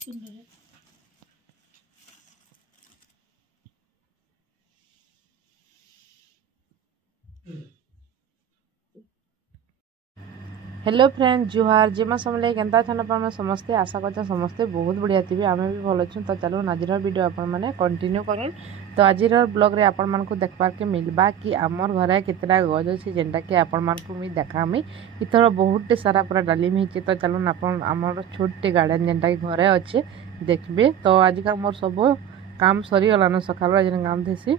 Hello friend जुहार जिमा समले केनता छन पर मैं समस्ते आशा करछन समस्ते बहुत बढ़िया थिबे आमे भी भल छु। तो चलो आजिर वीडियो आपण माने कंटिन्यू करन। तो आजिर ब्लॉग रे आपण मान को देखबार के मिलबा कि आमर घरे केतरा गज अछि जेंटा कि आपण मान को मी देखामी इथर बहुत सारा पूरा डाली में तो चलो आपण आमर छोटे गार्डन जेंटा कि घरे अछि देखबे। तो आज का मोर सब काम सरी गलान सकाळ जेन काम थेसी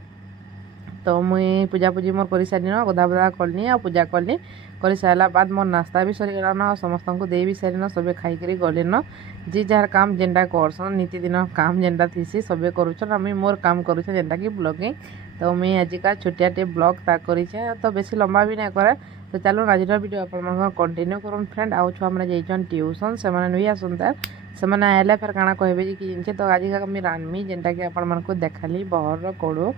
तो मुई पूजा पूजी मोर कर सारी गधा बधा कलनी आ पूजा कलनी कर सारा बाद मोर नास्ता भी सरीगलान समस्त को दे भी सारी सबे खाई गले न जी जार काम जेनटा करसन नीति दिन काम जेनटा थी सबे करुछन आम मोर काम करुछन जेनटा कि ब्लॉगिंग। तो मुई आज का छोटियाटे ब्लॉग ता करिछे तो बेसी लंबा भी नहीं करे। तो चलो आज वीडियो अपन कंटिन्यू करन फ्रेंड। आउ छुआ मैंने जाइछन ट्यूशन से नहीं आसंता से आए फिर काଣା कहबे कि जिनके तो आज का मुझे रानमी जेनटा कि आपण मन को देखाली बहर कड़ो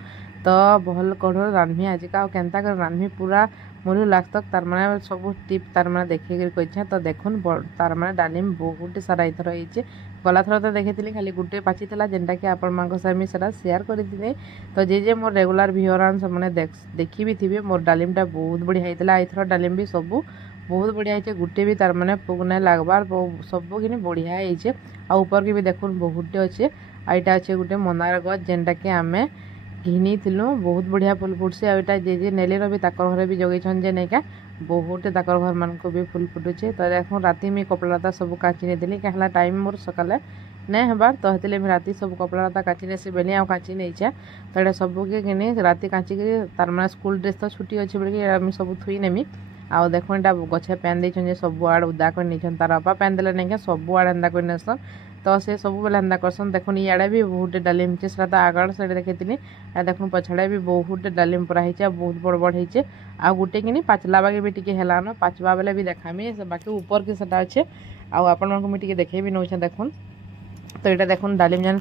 तो बहल कड़ो रानमी आज का केनता कर रानमी पूरा मुलु लाख तक तार माने सब टिप तार माने देखिक कइछे। तो देखुन तार माने डालिम बहुत सारा इथर होइछे गला थर तो देखिथिली खाली गुटे पाची थला जेनटा कि आपण मानक सामी सेटा शेयर करदिने। तो जे मोर रेगुलर व्यूअर से माने देखि भी थिबे मोर डालिमटा बहुत बढ़िया हेतला इथर डालिम भी सब बहुत बढ़िया है गुटे भी तार माने पोग नहीं लागबार सब कि बढ़िया है आ ऊपर के भी देखुन बहुते अच्छे आईटा अच्छे गुटे मंदार गछ जेनटा कि आमे घिनी थिलु बहुत बढ़िया फुल फुटसे आईटा जे नेले भी ताकर घरे भी जगैछन जे नहीं क्या बहुत ताकर घर मान को भी फुल फुटुचे। तो देखो राति में कपड़ा लता सब काची नहीं देली क्या टाइम मोर सकाले नहीं हबार तो हेतले राति सब कपड़ा लता काची नहीं से बेली आ काची नहीं छे तो ये सब के किनी राति काची के तार माने स्कूल ड्रेस तो छुट्टी अच्छे बोल सब थुई नेमी आउ देखो यहाँ गछे पैन देछन सब आड़ उदा कर नहीं तार बापा पैन देले नहीं सब आड़ एंदा कर नेसन तो से सब बेले एंदा करसन। देखुन इे भी बहुत डालिम से आगड़ से देखी देखुन पछाड़े भी बहुत डालिम पूरा होइछे बहुत बड़ बड़ होइछे आ गुटे कि पाचला बागे भी टिके हेलान पाचवा बेले भी देखामी बाकी ऊपर के सेटा अच्छे आउ आपण मानक मुई टिके देखेबी नौछे देखुन। तो ये देखुन डालिम जन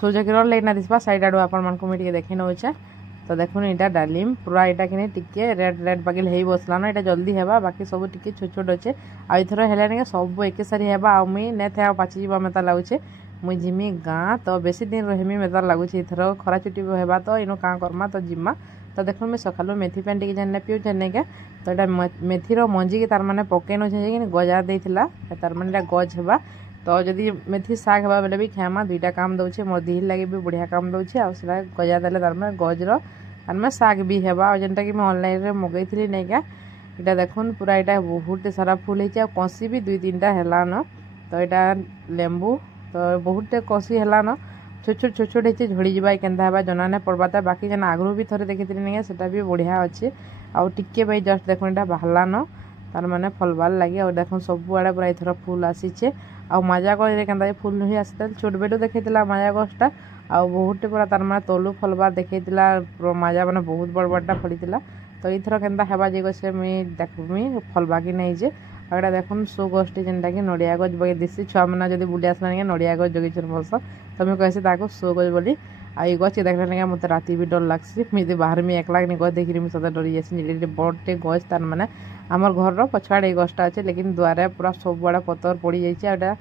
सूर्य किरण लेना दिसबा साइड आडू आपण मानक मुई टिके देखि नौछे। तो देखुन यहाँ डालिम पूरा यहाँ कि टिके रेड रेड बागिल हो बसलान यहाँ जल्दी हेबा बाकी सब टिके छोट छोट अच्छे आईथर है सब एक सारी हेबा आ मुई नहीं थे पाची जीवा मेता लगुचे मुई जिमी गाँ तो बेसी दिन रही मेता लगुचे इथर खरा छुट्टी हेबा तो इनो काँ करमा तो जिमा। तो देखो मुझे सकालू मेथी पैन टी जाने पिऊचे नहीं क्या तो यहाँ मेथीर मंजी की तार मैंने पकई नौचे गजा देता तार मैंने गज हेबा तो जदि मेथी साग हेबा बेले भी खामा दुईटा काम दौचे मोर दिह लगे भी बढ़िया काम दौचे आसा गजा देले तार मैंने गजर तार मैंने साग भी हेबा जेनटा कि मैं ऑनलाइन रे मगैली नहीं क्या इटा देखुन पूरा यहाँ बहुत सारा फुल होइछे कसी भी दुई तीन टा हेलान। तो यहाँ लेंबू तो बहुत कसी हेलान छोट छोट छोट छोट होइछे झड़ी जाए केनता हेबा जना नहीं पड़बाता बाकी जेन आगरू भी थोड़े देखी नहीं सेटा भी बढ़िया अच्छे आउ टिके भाई जस्ट देखुन यहाँ बाहलान तार मैंने फलबार लगे और देखो सब आड़े पूरा इथर फुल आसीचे आ माजा गज के फुल नुही आसता छोट बेटू देखा माजा गछटा आ बहुत पूरा तार मैंने तलू फलबार देखा माजा मैंने बहुत बड़ बड़टा फली। तो इथर केनता हेबा जे गछे मुई देखमी फलबा कि नहीं जे और देखुन सो गछटी जेनटा कि नड़िया गज बगे दिसी छुआ मैंने जब बुली आसला नड़िया गज जगैछन बस तो मुझे कहसी सो गज बोली आ गच देखला नहीं मत राति भी डर लगसी मुझे बाहर में एकला गज देखी मुझे सदा डरी जासी बड़टे गज तार मैंने आमर घर पछाड़े गछटा अच्छे लेकिन द्वारे पूरा सब आड़े पतर पड़ जाइए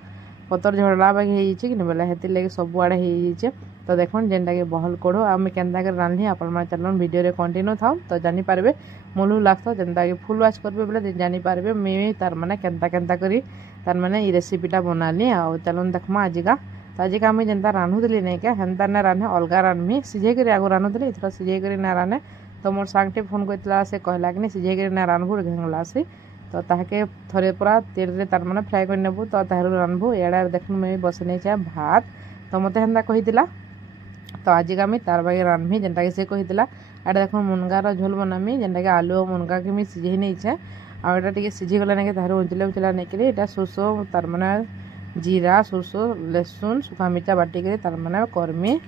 पतर झड़ला बागी कि बोले हेती लगे सब आड़े हो। तो देखो जेनटा कि बहल कड़ो आम केनता कर रांधि आपण चलन वीडियो रे कंटिन्यू था तो जानी पारबे मुलू लागत जेनता कि फुल वाच करबे बोले जानी पारबे मैं तार माने केनता केनता करी तार माने ई रेसिपीटा बनाली आ चलन देखमा आज का। तो आज का मुझे जेनता रांधुली नहीं क्या हेन्ता ना रांधे अलग रांधमी सीझे कर आगो रांधुली इथर सीझे कर ना रांधे। तो मोर सांगटे फोन करता से कहला कि सीझे कर ना रांधबू घेंगला से तो ताके थोड़े पूरा तेल रे तार माने फ्राए कर नेबू तो ताहरू रांधबू एड़ा देखुन मैं बस नहीं चाहे भात तो मत हेन्ता कहीला। तो आज का तार बागे रांधमी जेनटा कि से कहीला एटा देखो मुनगार झोल बनामी जेनटा कि आलू और मुनगा के मुझे सीझे नहीं छे आटा टे सीझीगला नहीं तार उंचला उंचला नहीं करी एटा सोरसो तार माने जीरा सोरसो लहसुन सुखा मिर्चा बाटिक तार माने करमी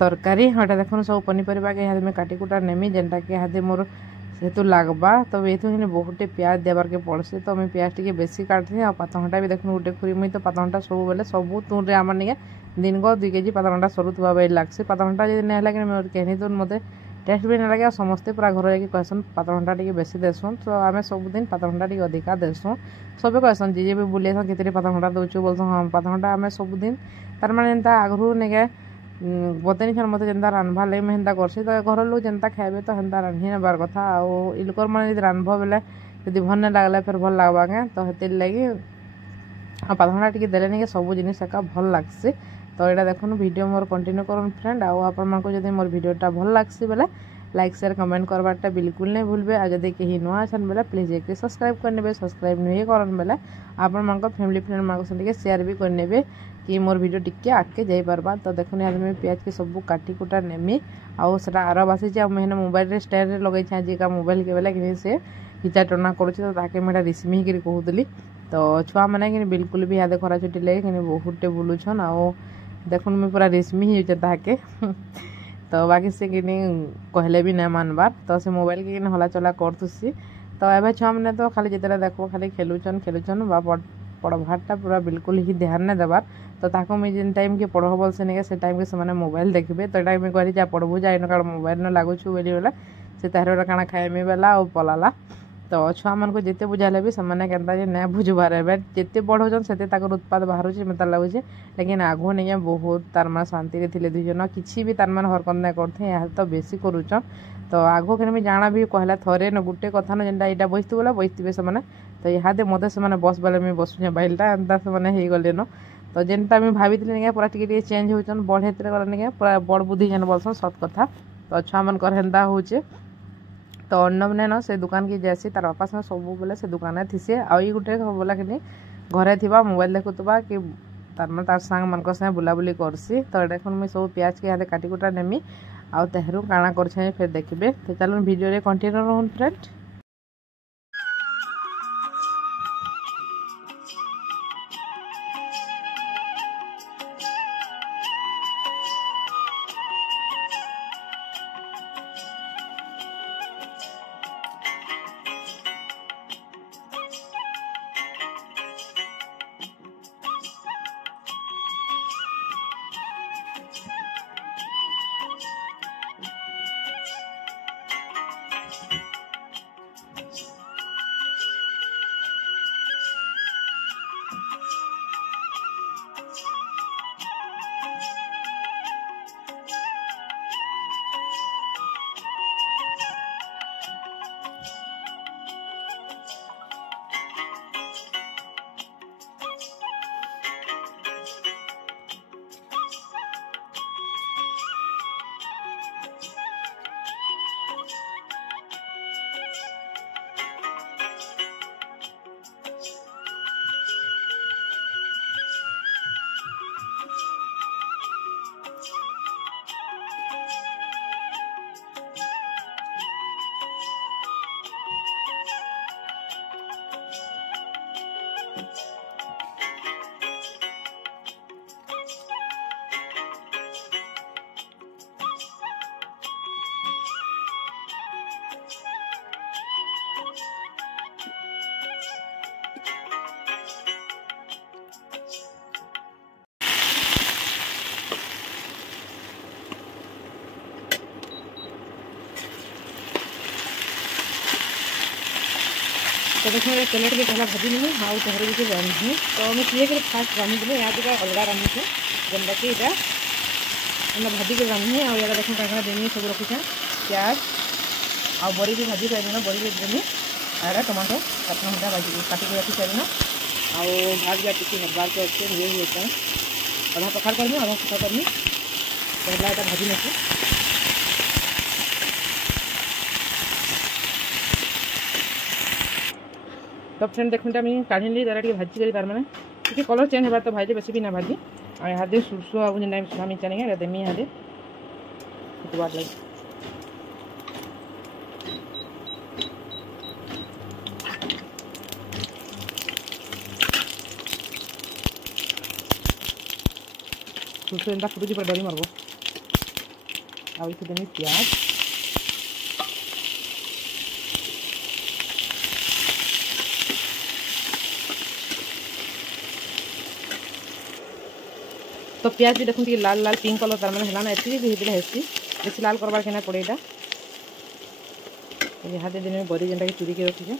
तरकारी एटा देखो सब पनीपरिया के यहाँ काटी कुटा नेमी जेनटा कि यहाँ मोर सेतु लागबा तो ये बहुत प्याज देवार के पड़से तो मैं प्याज टी बेसी काटती और पातघंटा भी देखो गोटे खुरी मुई तो पातघंटा सब बेले सब तुण आम नहीं दिन को 2 केजी पातघंटा सरुवा बेल लगसी पातघंटा जब नहीं लगे कहनी तो मत टेस्ट भी नहीं लगे और समस्ते पूरा घर जाकि कहसन पातल घंटा टी बेसी देसुँ तो आम सबुदिन पातल घंटा टी अधिका देसुँ सबे कहसन जे भी बुलेसन केते पातल घंटा दौचु बोलसन हाँ पातल घंटा आम सबुदिन तार माने एंता आगरू नेगे बतेनी छन मते जेंता रांधवा ले मैं हेंता करसी तो घर लोग जेंता खाइबे तो हेंता रांधि नेबार कथा आ इ लोकर माने यदि रांधबो बेले यदि भल नहीं लगला फिर भल लगवा के तो हेतिर लगी पातल घंटा टी देले नहीं सब जिनिस एका भल लागसी तो यहाँ देखुन वीडियो मोर कंटिन्यू करन फ्रेंड आदि मोर वीडियोटा भल लागसी बेले लाइक शेयर कमेंट करवाटा बिल्कुल नहीं भूलबे आ जदि कहीं नुआ छन बेले प्लीज एक सब्सक्राइब करने सब्सक्राइब नहीं करन बेले आपण फैमिली फ्रेंड मान संगे शेयर भी करने कि मोर वीडियो टिके आगे जाई पारबा तो देखुन यार मैं प्याज के सब काटी कुटा नेमी आउ सेटा आर बासी मैंने मोबाइल स्टैंड लगे आज का मोबाइल के बेले कि से हिचा टना करुँच तो ताके मैं रिसिमी कर कहूली तो छुआ मैंने कि बिल्कुल भी इधे खरा छुट्टी लगे कि बहुते बुलूछन आउ देखुन मुझे पूरा रेशमी ही ताके तो बाकी से कि कहले भी नहीं मानबार तो से मोबाइल के हला चला करथुसी तो एवं छुआ मैंने तो खाली जिते देखो खाली खेलुचन बा पढ़वाटा पूरा बिल्कुल ही ध्यान नहीं देवार तो ताको मुझे जिन टाइम के पढ़ो बोल से टाइम के से मोबाइल देखबे तो टाइम में कही जा पढ़बू जा इन कारण मोबाइल न लागुछु बोली बेला से तार काଣା खाइमी बेला और पलाला तो छुआ मान को जिते बुझाले भी से केन्ता जे नहीं बुझबार ए जिते बढ़ोन से उत्पाद बाहर मत लगुचे लेकिन आगु नहीं बहुत तार मान शांति थे दुई जन किसी भी तार मान हरकत नहीं करते यहाँ तो बेसी करुचन तो आगु के जाना भी कहला थरे न गुटे कथा न जेनटा यहाँ बसतु बोला बसवे से तो यहाँ मत से बस बेले मुझे बसुचे बाइलटा एंता से गले न तो जेनटा मुझे भाभी पूरा टे चेंज होचन बढ़े गले पूरा बड़ बुद्धि जेन बोलसन सत कथा तो छुआ मन हेन्ता होचे तो अर्णव ने न से दुकान की जैसी तार बापा से सब बोले से दुकान थीसे आई गोटे बोला कि घरे थी मोबाइल देखुवा कि तार सांग मान संगे बुलाबुली करसी तो देखुन मुझे सब प्याज के यहाँ काटी कुटा नेमी आउ तेहरू काଣା कर फिर देखिए तो चलो वीडियो कंटिन्यू रहन फ्रेंड। तो देखिए तेल भी पहला भाजी नहीं हाँ तेहर भी रांधि तो मैं किए कर फास्ट रांधि यहाँ जो अलग रांधि जेनटा कि यहाँ भाजी के रांधि और यहाँ देखो क्या देनी सब रखी प्याज आ बड़ी भी भाजी सारी बड़ी भी देनी आरा टमाटो काटना घंटा भाजी काटिक रखी सारी आउ भात भी टी हरबार के अच्छे हुए होता है अधा पखार करनी अधा सुखा करनी पहला यहाँ भाजी नहीं तो फ्रेंड देखुन मुझे काढ़ी तारा भाजी करी तार मैंने कलर चेंज होगा तो भाजी बेसी भी ना भाजी और यहाँ दे सुरसो आउ जेन सुना मिर्चा नहीं देमी यहाँ फुटवार लगे सुरसो एंता फुटुची पर डरी मारब आउ देमी प्याज तो प्याज भी देखुन लाल लाल पिंक कलर तार मैंने है ना एति भी होती हेसी बेसी लाल करवार के ना पड़े यहाँ यहाँ दिन में बरी जेनटा चूरी के रखीचे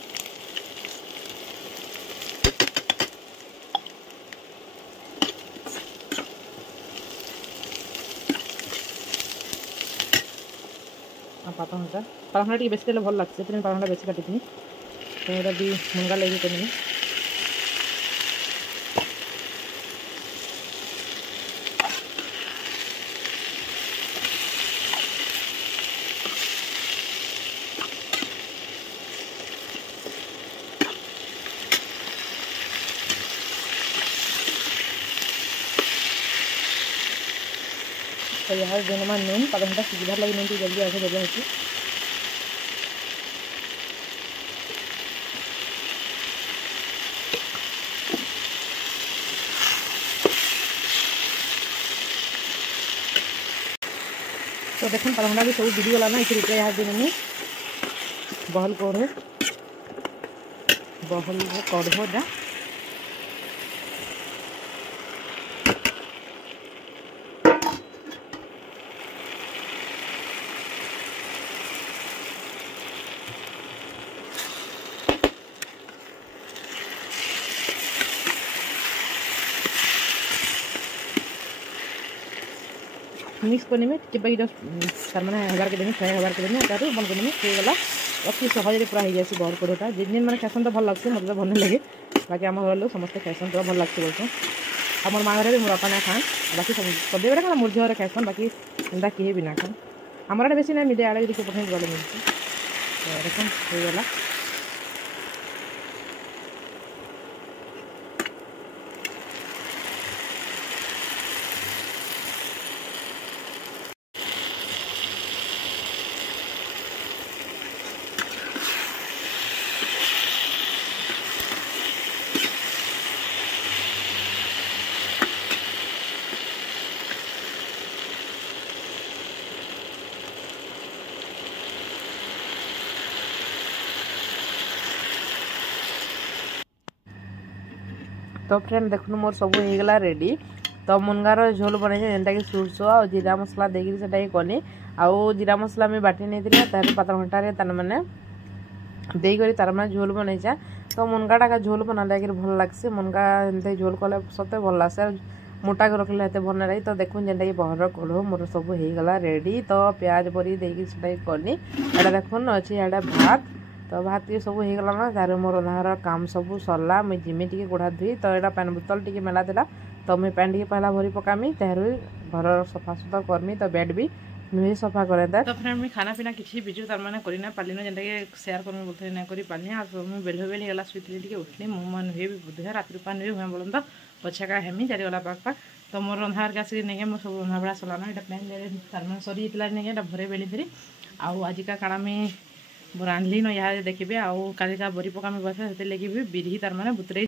पातंटा टी बेस भल लगे पातंटा बेस काटी तो भी मुनगा लगे करेंगे तो यहाँ दिन में नून पातंटा सीधा लगे नून जल्दी आगे जगह होती तो देखें पातंटा भी सब भिड़ी गला ना इसे यहाँ दिन में बहल कढ़ो जा मिक्स करने में टिप्पा तार मैंने हबार के देनी फ्राए हबार के देनी तार बंद करने में हो गला अति सहज पूरा हो जाए बहल कढ़ोटा जिन मैंने खासन तो भल लगे मतलब भल नहीं लगे बाकी आम घर लोग समस्त खासन तो भल लगे बोलते आम माँ घर भी मोर बापा ना खान बाकी सब बड़े क्या मोर झील खासन बाकी एंता किए भी ना खान हमारे बेसी ना मिले आड़े देखिए पठे गले मिलते तो देखो हो गला तो फ्रेंड देखु मोर सब होगला रेडी तो मुनगार झोल बन जेनटा कि सोरस आ जीरा मसला देकर से कनी आउ जीरा मसला मुझे बाटी नहीं तार पातंटारे तार मैंने देकर तार मैंने झोल बनईचा तो मुनगाटा का झोल बना लगे भल लगसे मुनगा एमती झोल कले सते भल लगे मोटा के रखले हेते भल नहीं तो देखुन जेनटा कि बहर कढ़ो मोर सब होगला रेडी तो प्याज बरी देकर कनी एटा देखुन अच्छे एटा भात तो भात ये सब होगला ना तार मोर रंधार काम सब सरला मुझे जिमी टी गोड़ा धुई तो यहाँ पैन बोतल टी मेला देला तो मुझे पैन टी पहला भरी पकामी तेहरू घर सफा सुतरा करमी तो बेड भी मुझे सफा करे तो फ्रेंड मुझे खाना पीना किसी बिजु तार मैंने करना पाली जेनटा कि सेयार करमी बोलते ना कर पाली आ बेल बेल होगा शुई टे उठनी मुझे नुहे भी बुधे रात पा नुहे हुए बोल तो पछाका हेमी चारिगला पाक पाक तो मोर रंधार गैस नहीं मोर सब रंधा बड़ा सरला ना पैन तार मैंने सरी नहीं भरे बेली फिर आउ आजिका काଣା में रांधली न यहाँ देखिए आउ कालिका बरी पकामी बसे से लगे भी बिरही तार मैंने बुतरे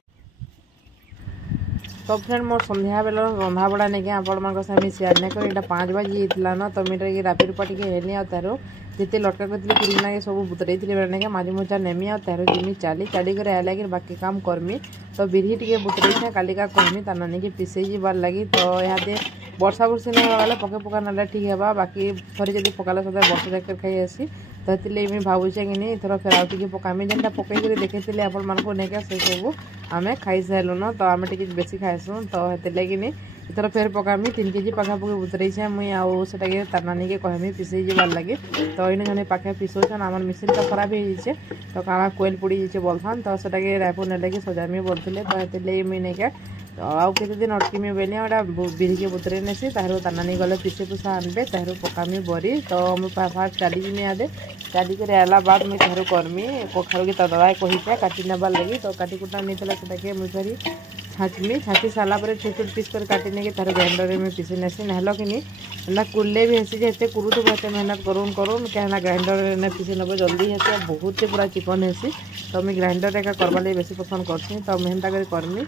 तो फ्रेंड मोर संध्या बेल रंधा बड़ा नहीं आपण साथ सेयार नहीं कर 5 बजे ना तो मुझे रापी रूपा टी हेनी आ तार जिते लटका करती पुरीना सब बुतरे बेले माझी मुझा नेमी आ तार जिमी चाली कर आला कि बाकी काम करमी तो बिरही टी बुतरे कालिका कहमी तार नानी की पिसे जाबार लगी तो यहाँ वर्षा बुर्षी नहीं होगा पके पका ना ठीक है बाकी थोड़ी जब पकाले सदा वर्षा जैकेट खाई आसी तो मुझे भावुचे कि नहीं थोड़ा फिर आगे पकामी जेनटा पकईक देखी आपण मानक नहीं से सब आम खाई सारूँ तो आम टे बेसी खाइसुँ तो लगे नहीं इथर फिर पकामी 3 केजी पाखापाखि बुतरे मुई आटा तार नानी के कहमी पिसे जाबार लगे तो इन जन पाखे पिसोचन आम मेसीन तो खराब हो तो काଣା कोयल पड़ी जाइए बोलथान तो सेटाके रायपुर ने लगे सजामी बोलते तो ये मुई नहीं तो आउ केते दिन अटकीमी बेली बिरी के बुतरे नेसी तार तार नानी गले पिसे पुसा आनबे तार पकामी बरी तो मुझे फास्ट चली जिमी आदे चली कर आला बाद मुझे तार करमी कखारू के दादा कही काटी नबार लगी तो काटी कुटा नहीं से मुझे छाँचमी छाँची सारा छोट छोट पीस कर काटी नहीं तार ग्राइंडर में पीसी नेसी नहल कि ना कुल्ले भी हेसी जे कुरुथु बहुत मेहनत करूँ क्या ग्राइंडर ने पीसी नब जल्दी हेसी बहुत पूरा चिकन हेसी तो मुझे ग्राइंडर एका करवा लगे बेसी पसंद करसी तो मेहनता कर करमी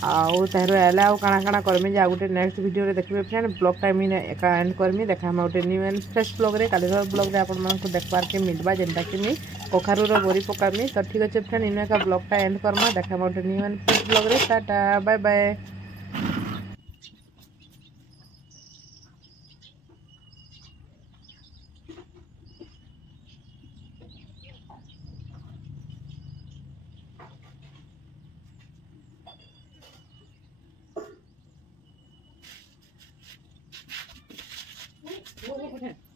आउ तार आला आउ काଣା काଣା करमी जे गोटे नेक्स्ट वीडियो देखिए फ्रेंड ब्लॉग टाइम एका एंड करमी देखा गोटे न्यू एंड फ्रेश ब्लॉग रे काली ब्लॉग रे आपण मानक देखबार के मिलबा जेनटा कि मी कखारूर बरी पकामी तो ठीक अच्छे फ्रेंड इन एका ब्लॉग टा एंड करमा देखा गोटे न्यू एंड फ्रेश ब्लॉग रे टाटा बाय बाय। उठे